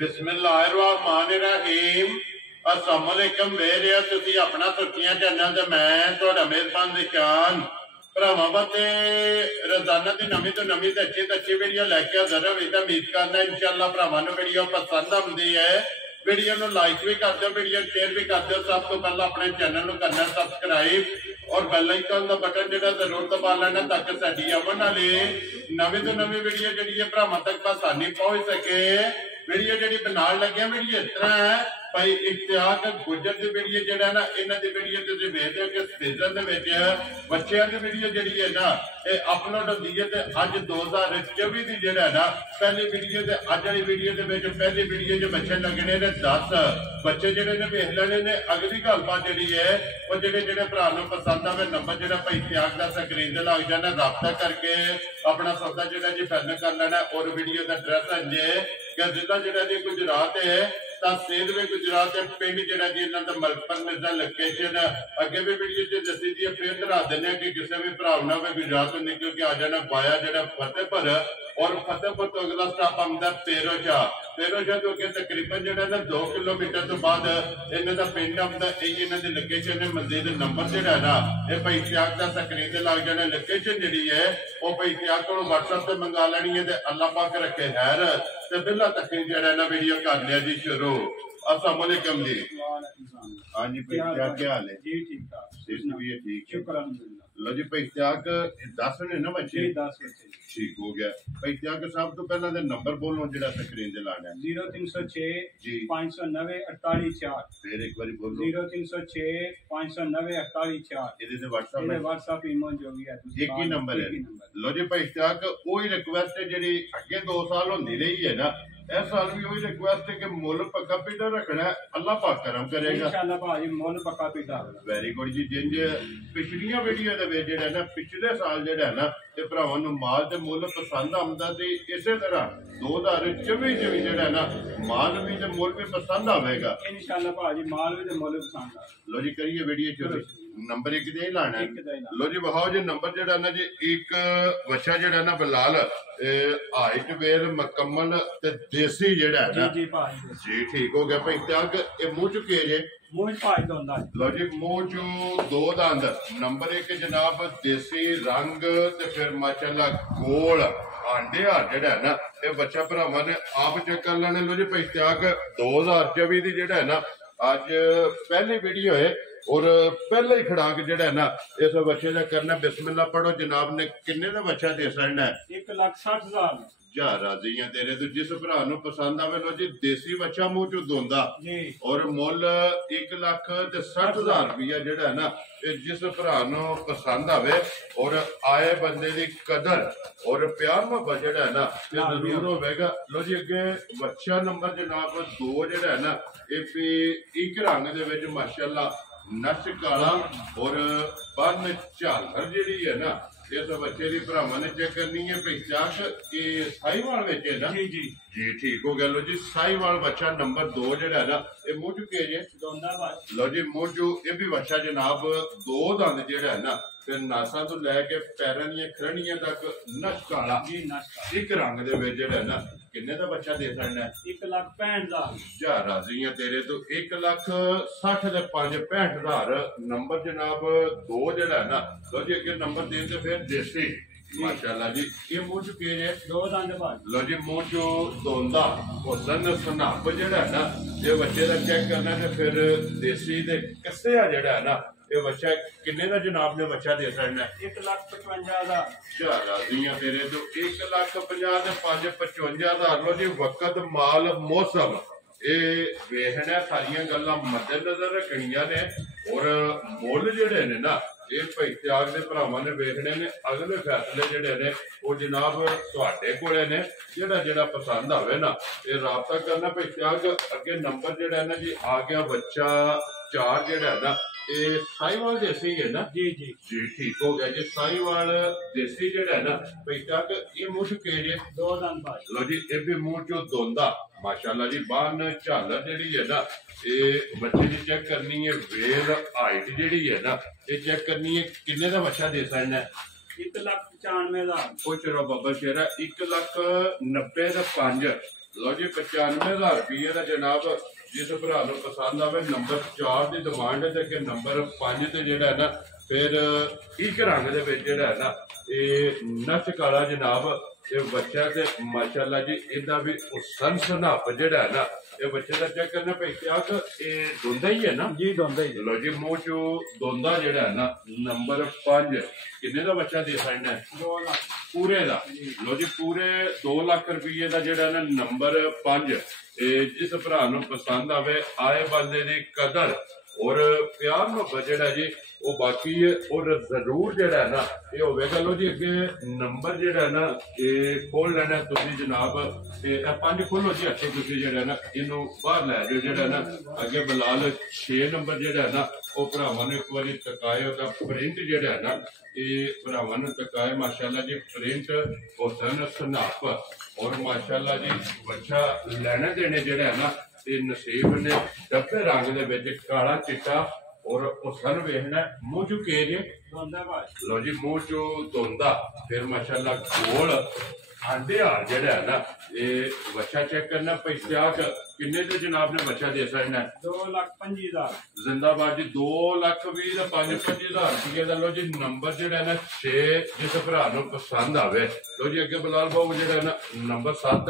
बिस्मिल्लाहिर्रहमानिर्रहीम। अस्सलाम वालेकुम वेरिया तुसी अपना सुर्खियां चैनल ते मैं तुहाडा मेहरबान निशान भरावां वास्ते रोजाना की नवी तो नवी ते अच्छी वीडियो लैके हाजिर होई ते उम्मीद करना इंशाअल्लाह भरावां नूं वीडियो पसंद आउंदी है। वीडियो नूं लाइक भी कर दो, वीडियो शेयर भी कर दो। सब तो पहला अपने चैनल नूं करना सबसक्राइब और बैल आइकन का बटन जो जरूर दबा लेना ताकि साडी आवन वाली नवी तो नवी वीडियो जी भरावां तक आसानी पहुंच सके। वीडियो जी बनाने लगे वीडियो इस तरह है भाई इश्तियाक गुजर की वीडियो जो ना इन्हों की वीडियो तुम वेखते हो कि सीजन के बच्चों की वीडियो जी है ना ये अपलोड होती है। तो अज 2024 की जोड़ा ना पहली वीडियो तो अज वाली वीडियो के पहली वीडियो जो बच्चे लगने ने 10 बच्चे जोड़े ने वेख लेने ने। अगली गलबात जी है वो जोड़े भरा पसंद आए नंबर जो भाई इश्तियाक का स्क्रीन से लग जाना, रबता करके अपना सौदा जो जी फाइनल कर लेना। और वीडियो का एड्रैस अंजे कि जिला जो जी गुजरात है, तहसील भी गुजरात है, पिंड जो जी इन्हों का मलकपुर मिर्जा लोकेशन अगे भी वीडियो च दसी दी। फिर धरा देने कि किसी भी भरा ना गुजरात तो निकल के आ जाना वाया जो फतेहपुर और फतेहपुर तो अगला स्टॉप आंदा पेरोशाह। पेरोशाह तो अगे तकरीबन जो ना 2 किलोमीटर तो बाद इन्हों का पिंड आंदा। यही इन्हों की लोकेशन है। मजीद नंबर जो है ना ये भाई इश्तियाक का स्क्रीन से लग जाना। लोकेशन जी है वो भाई इश्तियाक को व्हाट्सएप से मंगा लेनी है। अल्लाह पाक रखे खैर तो बिल्ला तक जो ना वीडियो कर लिया जी शुरू। अस्सलाम वालेकुम जी। हाँ जी भाई क्या हाल है जी? ठीक ठाक ठीक। लो जी भाई इश्तियाक 10 ने ना बच्चे 10 बच्चे ठीक हो गया। भाई इश्तियाक सब तो पहला दे नंबर बोलो जो स्क्रीन से लाना है। 0306 590 48 4। फिर एक बार बोलो 0306 590 48 4। ये व्हाट्सएप है, व्हाट्सएप ईमो जो भी है एक ही नंबर है। लो जी भाई इश्तियाक वही रिक्वेस्ट है जी अगे 2 साल होती रही है ना, इस साल भी वही रिक्वेस्ट है कि मुल पक्का पीटा रखना है। अल्लाह पाक करम करेगा इंशाअल्लाह भाजी मुल पक्का पीटा। वेरी गुड जी। जिंज पिछलियां वीडियो दे विच जेड़ा ना पिछले साल जेड़ा ना ते भरावां नूं माल ते मुल पसंद आंदा ते इसे तरह 2024 च भी जेड़ा ना माल भी ते मुल भी पसंद आवेगा इंशाअल्लाह भाजी। माल भी ते मुल पसंद आ। लो जी करिए वीडियो शुरू। नंबर एक दे लाना है। लो जी बहाओ जी नंबर जेड़ा ना जी एक बच्चा जेड़ा ना बिलाल हाइट वेयर मुकम्मल ते देसी जेड़ा है ना जी ठीक हो गया। भाई इश्तियाक ये मुंह चुके जे लो जी मुंह चू 2 दंद। नंबर एक जनाब देसी रंग ते फिर माशाल्लाह गोल आंडे जेड़ा है ना ये बच्चा भरावां ने आप चेक कर लेने। लो जी भाई इश्तियाक 2024 की जेड़ा है ना अज पहली वीडियो है और पहले ही खड़ाक जो है ना इस बच्चे का करना। बिस्मिल्ला पढ़ो जनाब ने किन्ने का बच्चा दे सकना है? 1,60,000 जा राजी है तेरे तो जिस भरा पसंद आवे। लो जी देसी बच्चा मुंह चो दोंदा और मुल 1,60,000 रुपया जो है ना जिस भरा पसंद आवे और आए बंदे की कदर और प्यार मोहब्बत जो है ना ये जरूर होगा। लो जी अगे बच्चा नंबर जनाब 2 जो है ना ये एक रंग के माशाल्लाह नश काला और बन झालर जी है ना इस बच्चे की भरावां ने चेक करनी है। इश्तियाक साहिवाल विच है ना जी जी जी ठीक हो गया। लो जी साहिवाल बच्चा नंबर 2 जो है ना ये मुंह चुके जे लो जी मुंह चू ये भी बच्चा जनाब 2 दंद जो है ना फिर नासा तो लैके पैरों दी खरनियां तक नश काला एक रंग दे ना किन्ने का बच्चा दे सकना है? 1,65,000 जा राजी है तेरे तो 1,60,000 ते 5,65,000 नंबर जनाब 2 जड़ा है ना। लो जी अगे नंबर 3 तो फिर देसी माशाल्लाह जी ये मुंह चुके जे 2 दंद। लो जी मुंह चो दोंदा हुसन सनाप जड़ा है ना ये बच्चे का चेक करना है। फिर देसी दे कस्सिया जड़ा है ना ये बच्चा किन्ने का जनाब ने बच्चा दे सकना है? 1,55,000 तेरे तो 1,50,000 ते 5,55,000। लो जी वक्त माल मौसम ये वेखना सारिया गल्लां मद्देनजर रखनिया ने और मुल जेडे ने ना ये भाई इश्तियाक दे भरावां ने वेखने ने। अगले फैसले जेडे ने वो जनाब तुहाडे कोले ने जेड़ा जेड़ा पसंद आवे ना ये राबता करना। भाई इश्तियाक अगे नंबर जेड़ा है ना जी आ गया बच्चा 4 जेड़ा है ना ये साहिवाल देसी है ना जी जी जी ठीक हो गया जी। साहिवाल देसी जो है ना भाई तक ये मुंह चुके जे 2 दंद। लो जी ये भी मुंह चो दोंदा माशाल्लाह जी बन झालर जी है ना ये बच्चे की चेक करनी है। वेल हाइट जी है ना ये चेक करनी है किन्ने का बच्चा दे सकना है? 1,95,000 चलो बाबा शेरा 1,90,000 5 लो जी 95,000 रुपये का जनाब जिस भरा पसंद आवे नंबर 4 की डिमांड है कि नंबर 5 से जोड़ा है ना फिर एक रंग के है ना ये नच काला जनाब ये बच्चा ते माशाल्लाह जी इदा भी सन सनाप जड़ा है ना ये बच्चे का चेक करना पे क्या ये धुंधा ही है ना जी धुंधा ही लो जी मुंह चो धुंधा जड़ा है ना नंबर 5 किन्ने का बच्चा दे सकना है 2 लाख पूरे दा लो जी पूरे 2 लाख रुपये का जड़ा ना नंबर 5 जिस भरा पसंद आवे आए बंदे की कदर और प्यार मोहब्बत जड़ा जी वो बाकी है और जरूर जड़ा है ना ये होगा लो जी अगे नंबर जड़ा है ना ये खोल लेना तुसी जनाब ये 5 खोलो जी अच्छे तुसी जड़ा है ना इनू बाहर लै जाओ जड़ा है ना अगे बिलाल 6 नंबर जड़ा है ना वो भरावां ने एक बारी तकाए ओदा प्रिंट जड़ा है ना ये भरावां ने तकाए माशाल्लाह जी प्रिंट हुसन सनाप और माशाल्लाह जी बच्चा लेने देने जड़ा है ना ये नसीब ने डब्बे रंग दे काला चिट्टा और हुसन वेखना मुंह चो के जे लो जी मुंह चो धुंधा फिर माशाल्लाह गोल आंडे हाल जड़ा है ना ये बच्चा चेक करना पैसा किन्ने ते जनाब ने बच्चा दे सकना 2,25,000 जिंदाबाद जी 2,20,000 5,25,000 रुपये का लो जी नंबर जड़ा है ना 6 जिस भरा पसंद आवे लो जी अगे बिलाल बाबू जड़ा है ना नंबर 7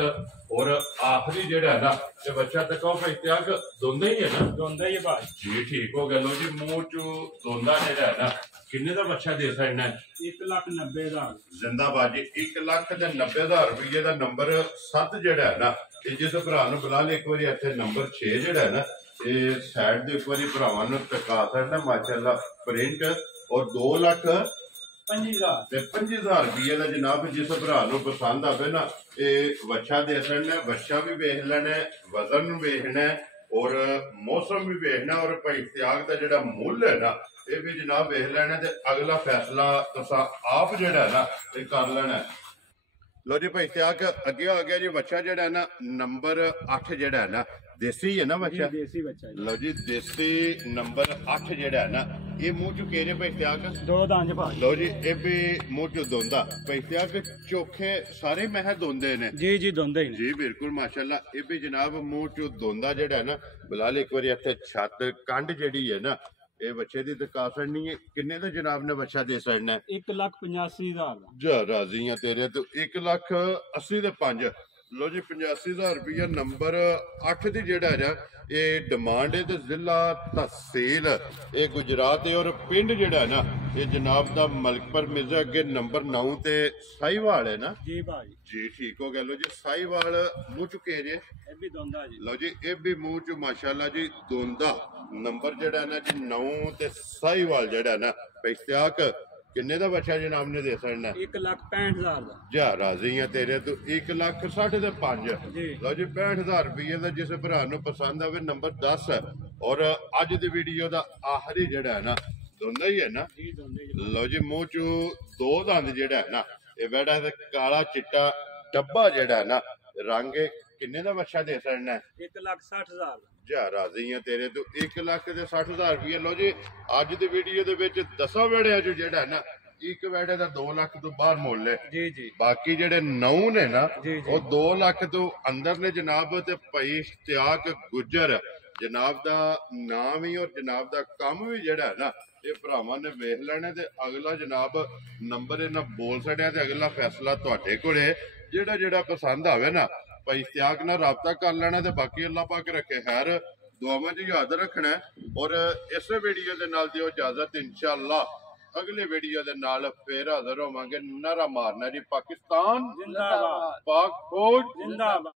और आखिरी जड़ा है ना ये बच्चा तक इत्याग धुंधा ही है ना धुंधा ही भाई जी ठीक हो गया लो जी मुंह चो धुंधा जड़ा है ना किन्ने का बच्चा दे सकना है 1,90,000 जिंदाबाद जी 1,90,000 रुपये का नंबर 7 जड़ा है ना जिस भरा बिलाल एक बार इतने नंबर 6 जड़ा है ना ये साइड दे एक बार भरावां टका सकना माशाल्लाह प्रिंट और 2,25,000 रुपये का जनाब जिस भरा पसंद आवे ना ये बच्चा दे सकना बच्चा भी वेख लेना वजन वेखना और मौसम भी वेखना और भाई त्याग का जड़ा मुल है ना ये भी जनाब वेख लेना ते अगला फैसला तुसा आप जड़ा है ना ये कर लेना लो जी भाई त्याग अगे आ गया जी बच्चा जड़ा है ना नंबर 8 जड़ा है ना देसी है ना बच्चा देसी बच्चा लो जी देसी नंबर 8 जड़ा है ना ये मुंह चो केरे भाई त्याग 2 दांज भाई लो जी ये भी मुंह चो धोंदा भाई त्याग चोखे सारे मह धोंदे ने जी धुंधा ही जी बिल्कुल माशाल्लाह ये भी जनाब मुंह चो धोंदा जड़ा है ना बिलाल एक बार इतने छत कंड जड़ी है ना ये बच्चे की तकासर नहीं है किन्ने का जनाब ने बच्चा दे सकना है 1,85,000 जा राजी हैं तेरे तो 1,80,000 दे 5 लो जी 85,000 रुपया नंबर 8 की जेड़ा है ये डिमांड है तो जिला तहसील ये गुजरात है और पिंड जेड़ा है ना ये जनाब दा मलकपुर मिर्जा अगे नंबर 9 ते साहिवाल है ना जी भाई जी ठीक हो गया लो जी साहिवाल मुंह चुके जे ये भी धुंधा जी लो जी ये भी मुंह चो माशाल्लाह जी धुंधा नंबर जेड़ा है ना जी 9 ते साहिवाल जेड़ा है ना पैसाक किन्ने का बच्चा जनाब ने दे सकना 1,65,000 जा राजी हैं तेरे तो 1,60,000 दे 5 जी लो जी 65,000 रुपये का जिस भरा पसंद आवे नंबर 10 और अज दी वीडियो का आखिरी जेड़ा है ना धुंधा ही है ना जी धुंधे ही लो जी मुंह चो 2 दंद जेड़ा है ना ये बेड़ा काला चिट्टा डब्बा जेड़ा है ना रंग किन्ने का बच्चा दे सकना 1,60,000 जा राजी हैं तेरे तो 1,60,000 रुपये लो जी अज दी वीडियो दे विच 10 वेड़िया चो जेड़ा है ना एक वेड़े का 2 लाख तो बाहर मुल है जी बाकी जेड़े 9 ने ना जी वो 2 लाख तो अंदर ने जनाब ते भाई इश्तियाक गुजर जनाब दा नाम ही और जनाब दा काम भी जेड़ा है ना ये भरावां ने वेख लेने ते अगला जनाब नंबर इन्हां बोल छड़िया ते अगला फैसला तुहाडे कोल है जेड़ा जेड़ा पसंद आवे ना भाई इश्तियाक नाल राबता कर लेना ते बाकी अल्लाह पाक रखे खैर दुआवां च याद रखना है और इस वीडियो दे नाल दिओ इजाजत इंशाअल्लाह अगले वीडियो दे नाल फिर हाजिर होवांगे नारा मारना जी पाकिस्तान जिंदाबाद पाक फौज जिंदाबाद।